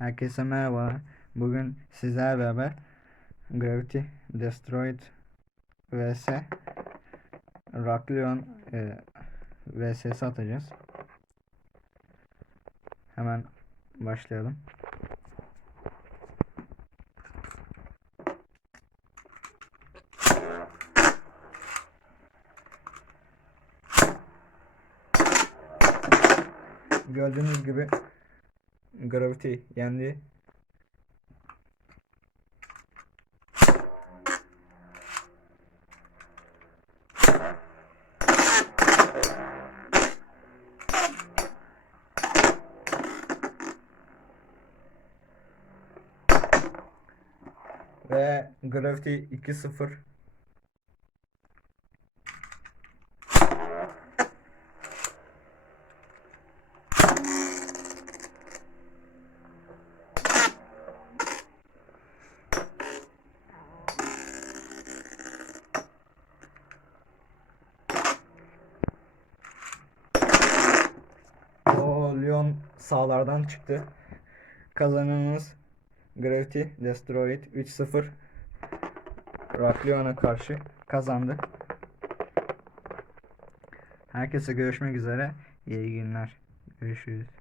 Herkese merhaba. Bugün sizlerle beraber Gravity Destroyed vs Raklion e, vs atacağız. Hemen başlayalım. Gördüğünüz gibi Gravity yendi. Ve Gravity 2-0 O Leon sağlardan çıktı. Kazananımız Gravity Destroyed 3-0 Rakleon'a karşı kazandı. Herkese görüşmek üzere. İyi günler. Görüşürüz.